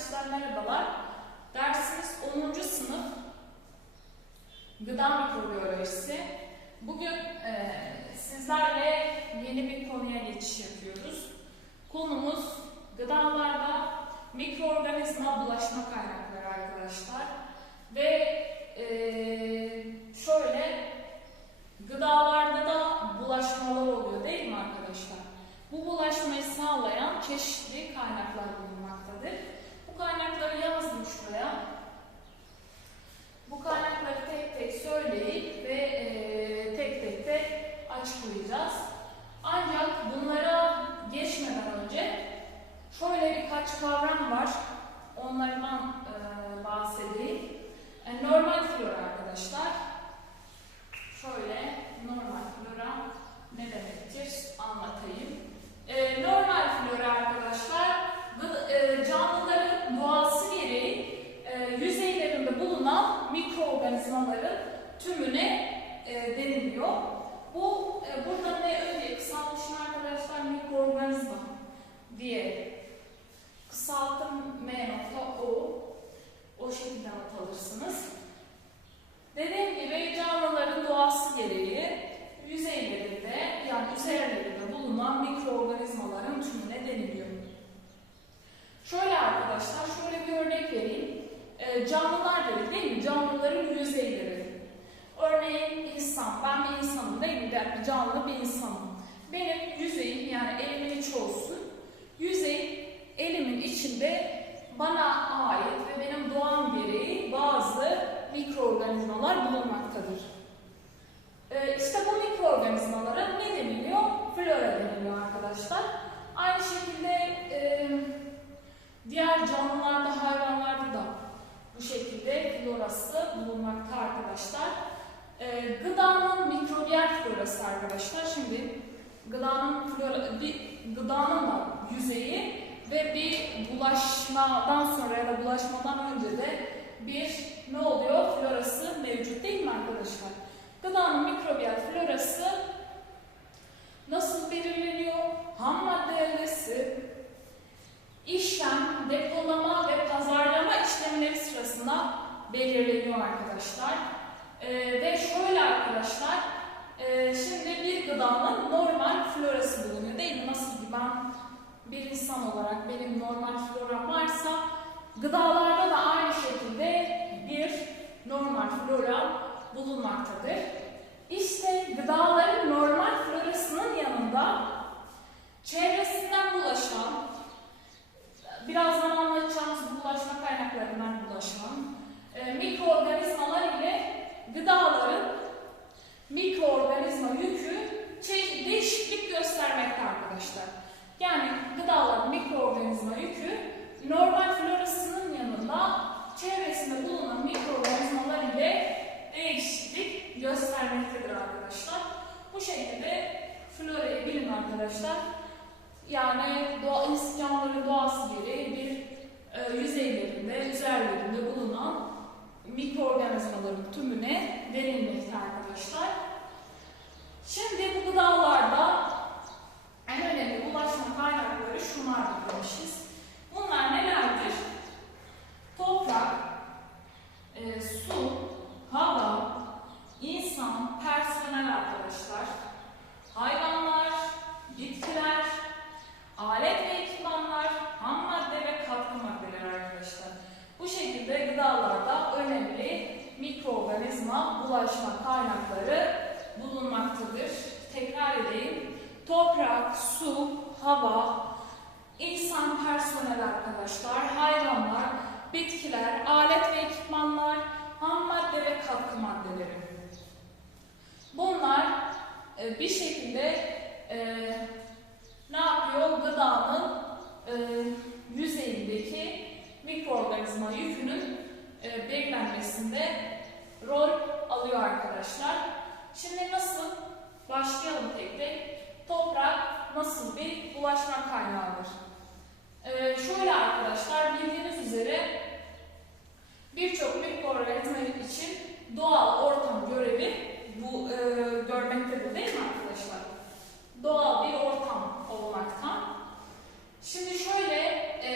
arkadaşlar merhabalar. Dersimiz 10. sınıf Gıda Mikrobiyolojisi. Bugün e, sizlerle yeni bir konuya geçiş yapıyoruz. Konumuz gıdalarda mikroorganizma bulaşma kaynakları arkadaşlar. Ve e, şöyle gıdalarda da bulaşmalar oluyor değil mi arkadaşlar? Bu bulaşmayı sağlayan çeşitli kaynaklar bulunmaktadır. Bu kaynakları yazdım şuraya. Bu kaynakları tek tek söyleyip ve e, tek tek de açıklayacağız. Ancak bunlara geçmeden önce şöyle birkaç kavram var. Onlardan e, bahsedeyim. E, normal flora arkadaşlar. Şöyle normal flora ne demektir anlatayım. E, normal flora arkadaşlar gı- e, canlıların doğası gereği e, yüzeylerinde bulunan mikroorganizmaların tümüne e, deniliyor. Bu e, burada ne öyle kısaltmışım arkadaşlar mikroorganizma diye kısaltım m.o o şekilde not alırsınız. Dediğim gibi canlıların doğası gereği yüzeylerinde yani üzerlerinde bulunan mikroorganizmaların tümüne deniliyor. Şöyle arkadaşlar, şöyle bir örnek vereyim. Ee, canlılar dedik değil mi? Canlıların yüzeyleri. Örneğin insan, ben bir insanım değil mi? Bir canlı bir insanım. Benim yüzeyim yani elimin içi olsun. Elimin içinde bana ait ve benim doğam gereği bazı mikroorganizmalar bulunmaktadır. Ee, işte bu mikroorganizmalara ne deniliyor? Flora deniliyor arkadaşlar. Aynı şekilde e, diğer canlılarda, hayvanlarda da bu şekilde florası bulunmakta arkadaşlar. Ee, gıdanın mikrobiyal florası arkadaşlar. Şimdi gıdanın flora, gıdanın da yüzeyi ve bir bulaşmadan sonra ya da bulaşmadan önce de bir ne oluyor? Florası mevcut değil mi arkadaşlar? Gıdanın mikrobiyal florası nasıl belirleniyor? Ham madde eldesi, işlem, depolama ve pazarlama işlemleri sırasında belirleniyor arkadaşlar. Ee, ve şöyle arkadaşlar, e, şimdi bir gıdanın normal florası bulunuyor değil mi? Nasıl ben bir insan olarak benim normal floram varsa, gıdalarda da aynı şekilde bir normal flora bulunmaktadır. İşte gıdaların normal florasının yanında çevresinden bulaşan, birazdan anlatacağımız bulaşma kaynaklarından bulaşan e, mikroorganizmalar ile gıdaların mikroorganizma yükü çeşitli değişiklik göstermekte arkadaşlar. Yani gıdaların mikroorganizma yükü normal florasının yanında çevresinde bulunan mikroorganizmalar ile göstermektedir arkadaşlar. Bu şekilde florayı bilin arkadaşlar. Yani doğa, canlıların doğası gereği bir e, yüzeylerinde, üzerlerinde bulunan mikroorganizmaların tümüne denilmekte arkadaşlar. Şimdi bu gıdalarda en önemli ulaşma kaynakları şunlardır demişiz. Bunlar nelerdir? Toprak, e, su, hava, insan, personel arkadaşlar, hayvanlar, bitkiler, alet ve ekipmanlar, ham madde ve katkı maddeler arkadaşlar. Bu şekilde gıdalarda önemli bulaşma kaynakları bulunmaktadır. Tekrar edeyim. Toprak, su, hava, insan personel arkadaşlar, hayvanlar, bitkiler, alet ve ekipmanlar, ham madde ve katkı maddeleri. Bunlar e, bir şekilde e, ne yapıyor? Gıdanın e, yüzeyindeki mikroorganizma yükünün e, belirlenmesinde rol alıyor arkadaşlar. Şimdi nasıl? Başlayalım tek tek. Toprak nasıl bir bulaşma kaynağıdır? E, şöyle arkadaşlar bildiğiniz üzere birçok mikroorganizma için doğal ortam görevi bu e, görmektedir değil mi arkadaşlar? Doğal bir ortam olmaktan. Şimdi şöyle e,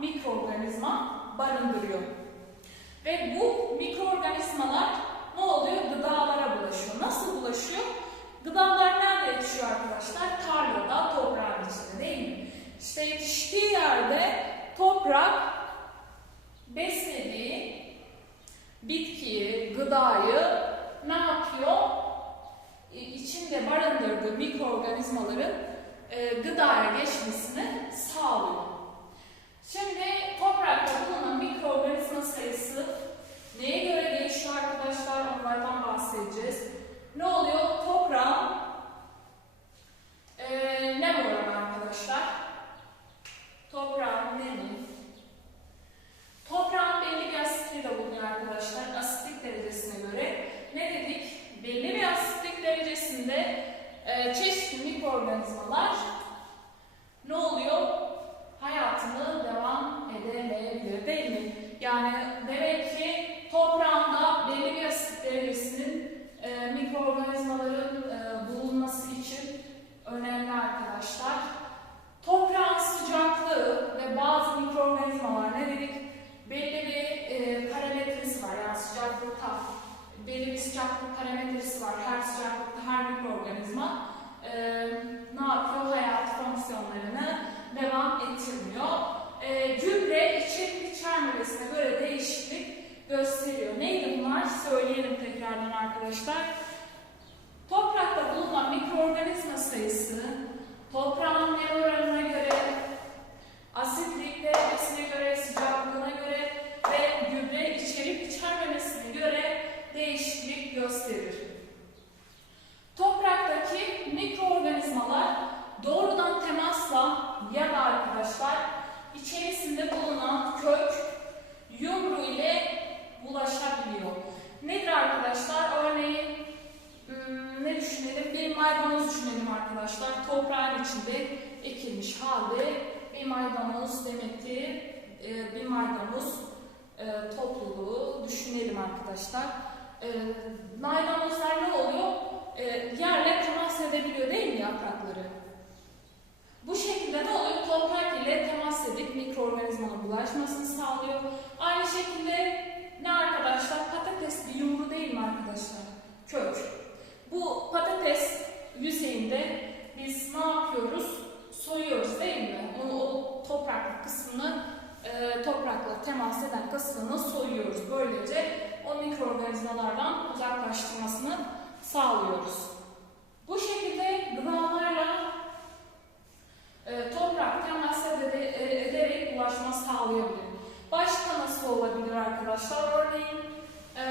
mikroorganizma barındırıyor. Ve bu mikroorganizmalar ne oluyor? Gıdalara bulaşıyor. Nasıl bulaşıyor? Gıdalar nerede yetişiyor arkadaşlar? Tarlada, toprağın içinde değil mi? İşte yetiştiği yerde toprak beslediği bitkiyi, gıdayı ne yapıyor? İ- İçinde barındırdığı mikroorganizmaların e, gıdaya geçmesini sağlıyor. Şimdi toprakta bulunan mikroorganizma sayısı neye göre değişiyor arkadaşlar? Onlardan bahsedeceğiz. Ne oluyor? Toprağın e, nem oranı arkadaşlar. Toprağın nemi. Toprağın belli bir asitliği de bulunuyor arkadaşlar. Asitlik derecesine göre. Ne dedik? Belli bir asitlik derecesinde e, çeşitli mikroorganizmalar ne oluyor? Hayatını devam edemeyebilir değil mi? Yani demek ki toprağında belli bir asit derecesinin e, mikroorganizmaların e, bulunması için önemli arkadaşlar. Toprağın sıcaklığı ve bazı mikroorganizmalar ne dedik? Belli bir e, parametresi var yani sıcaklıkta belli bir sıcaklık parametresi var. Her sıcaklıkta her mikroorganizma e, ne yapıyor? Hayat fonksiyonlarını devam ettirmiyor. E, gübre içerik içermemesine göre değişiklik gösteriyor. Neydi bunlar? Söyleyelim tekrardan arkadaşlar. Toprakta bulunan mikroorganizma sayısı toprağın nem oranına göre, asitlik derecesine göre, sıcaklığına göre ve gübre içerik içermemesine göre değişiklik gösterir. Topraktaki mikroorganizmalar doğrudan temasla ya da arkadaşlar içerisinde bulunan kök, yumru ile bulaşabiliyor. Nedir arkadaşlar? Örneğin hmm, ne düşünelim? Bir maydanoz düşünelim arkadaşlar. Toprağın içinde ekilmiş halde bir maydanoz demeti, e, bir maydanoz e, topluluğu düşünelim arkadaşlar. E, maydanozlar ne oluyor? E, yerle temas edebiliyor değil mi yaprakları? Bu şekilde ne oluyor? Toprak ile temas edip mikroorganizmanın bulaşmasını sağlıyor. Aynı şekilde ne arkadaşlar? Patates bir yumru değil mi arkadaşlar? Kök. Bu patates yüzeyinde biz ne yapıyoruz? Soyuyoruz değil mi? Onu o topraklı kısmını e, toprakla temas eden kısmını soyuyoruz. Böylece o mikroorganizmalardan uzaklaştırmasını sağlıyoruz. Bu şekilde gıdalarla e, toprak temas e, ederek ulaşma sağlayabilir. Başka nasıl olabilir arkadaşlar? Örneğin e,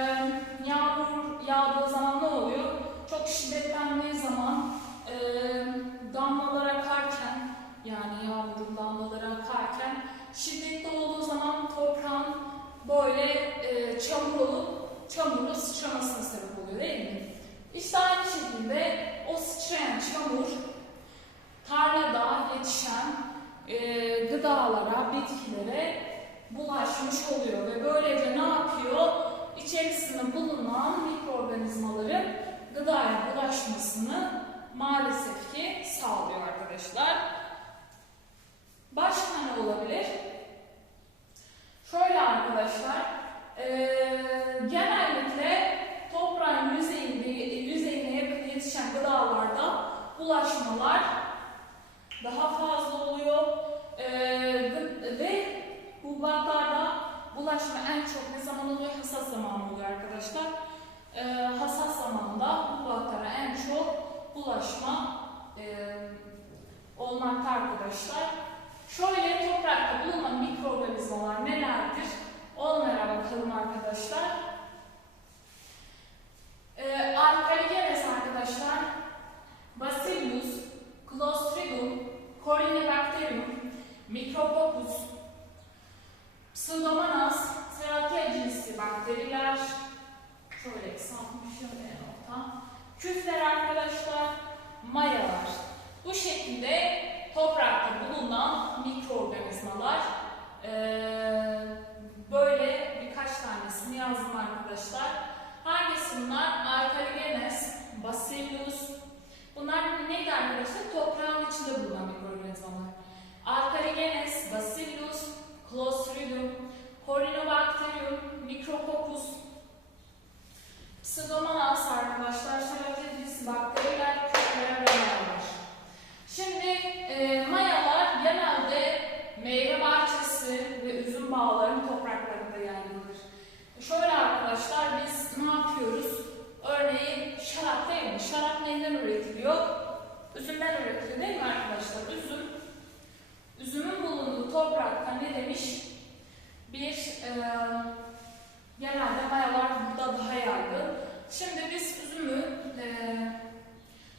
yağmur yağdığı zaman ne oluyor? Çok şiddetlendiği zaman e, damlalar akarken yani yağmurun damlaları akarken şiddetli olduğu zaman toprağın böyle e, çamur olup çamurun sıçramasına sebep oluyor değil mi? İşte aynı şekilde o sıçrayan çamur tarlada yetişen e, gıdalara, bitkilere bulaşmış oluyor ve böylece ne yapıyor? İçerisinde bulunan mikroorganizmaların gıdaya bulaşmasını maalesef ki sağlıyor arkadaşlar. Başka ne olabilir? Şöyle arkadaşlar, e, genellikle toprağın yüzeyinde, yüzeyine yakın yetişen gıdalarda bulaşmalar daha fazla oluyor E, ve hububatlarda bulaşma en çok ne zaman oluyor? Hasat zamanı oluyor arkadaşlar. E, hasat zamanında hububatlara en çok bulaşma e, olmakta arkadaşlar. Şöyle toprakta bulunan mikroorganizmalar nelerdir? Onlara bakalım arkadaşlar. Ee, Alkaligenes arkadaşlar, Bacillus, Clostridium, Corynebacterium, Micrococcus, Pseudomonas, Tratea cinsi bakteriler, şöyle kısaltmış şöyle nokta, küfler arkadaşlar, mayalar. Bu şekilde toprakta bulunan mikroorganizmalar eee, böyle birkaç tanesini yazdım arkadaşlar. Hangisi bunlar? Alkaligenes, Bacillus. Bunlar neydi arkadaşlar? Toprağın içinde bulunan mikroorganizmalar. Alkaligenes, Bacillus, dağların topraklarında yaygındır. Şöyle arkadaşlar biz ne yapıyoruz? Örneğin şarap değil mi? Şarap neyden üretiliyor? Üzümden üretiliyor değil mi arkadaşlar? Üzüm. Üzümün bulunduğu toprakta ne demiş? Bir e, genelde mayalar burada daha yaygın. Şimdi biz üzümü e,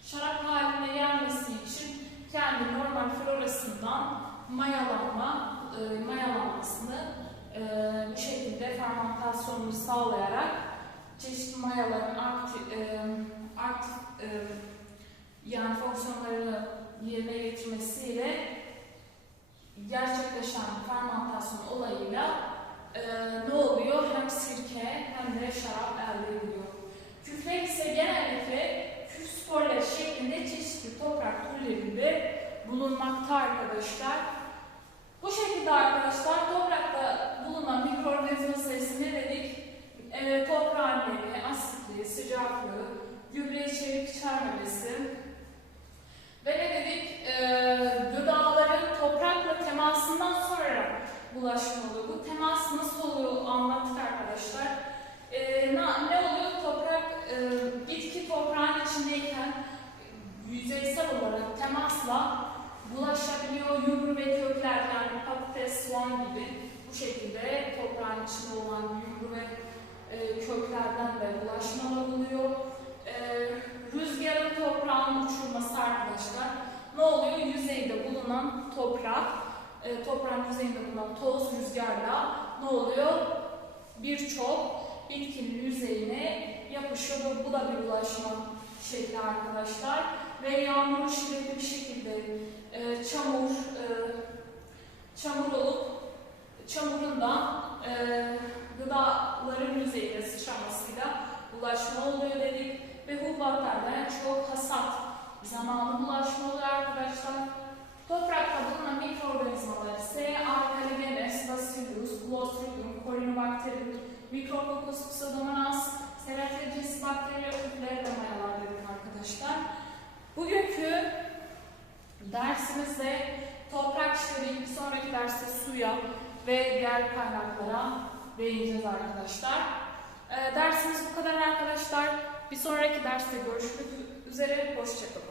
şarap haline gelmesi için kendi normal florasından mayalanma, e, mayalanmasını e, bu şekilde fermentasyonunu sağlayarak çeşitli mayaların aktif, e, aktif e, yani fonksiyonlarını yerine getirmesiyle gerçekleşen fermentasyon olayıyla e, ne oluyor? Hem sirke hem de şarap elde ediliyor. Küflek ise genellikle küf sporları şeklinde çeşitli toprak türlerinde bulunmakta arkadaşlar. Bu şekilde arkadaşlar toprakta bulunan mikroorganizma sayısı ne dedik? E, toprağın nemi, asitliği, sıcaklığı, gübre içerik içermemesi ve ne dedik? E, gıdaların toprakla temasından sonra bulaşmalı. Bu temas nasıl oluyor anlattık arkadaşlar. E, ne, ne oluyor? Toprak, e, bitki toprağın içindeyken yüzeysel olarak temasla bulaşabiliyor. Yumru ve kökler yani patates, soğan gibi bu şekilde toprağın içinde olan yumru ve e, köklerden de bulaşmalar oluyor. E, rüzgarın toprağın uçurması arkadaşlar. Ne oluyor? Yüzeyde bulunan toprak, e, toprağın yüzeyinde bulunan toz rüzgarla ne oluyor? Birçok bitkinin yüzeyine yapışıyor ve bu da bir bulaşma şekli arkadaşlar. Ve yağmur şiddetli bir şekilde e, çamur e, çamur olup çamurun da e, gıdaların yüzeyine sıçramasıyla bulaşma oluyor dedik ve hububatlarda en çok hasat zamanı bulaşma oluyor arkadaşlar. Toprakta bulunan mikroorganizmalar ise Alkaligenes, Bacillus, Clostridium, Corynebacterium, Micrococcus pseudomonas, Serratia bakteri ve öbürleri de mayalar dedik arkadaşlar. Bugünkü dersimizde toprak işleri, bir sonraki derste suya ve diğer kaynaklara değineceğiz arkadaşlar. Ee, dersimiz bu kadar arkadaşlar. Bir sonraki derste görüşmek üzere. Hoşçakalın.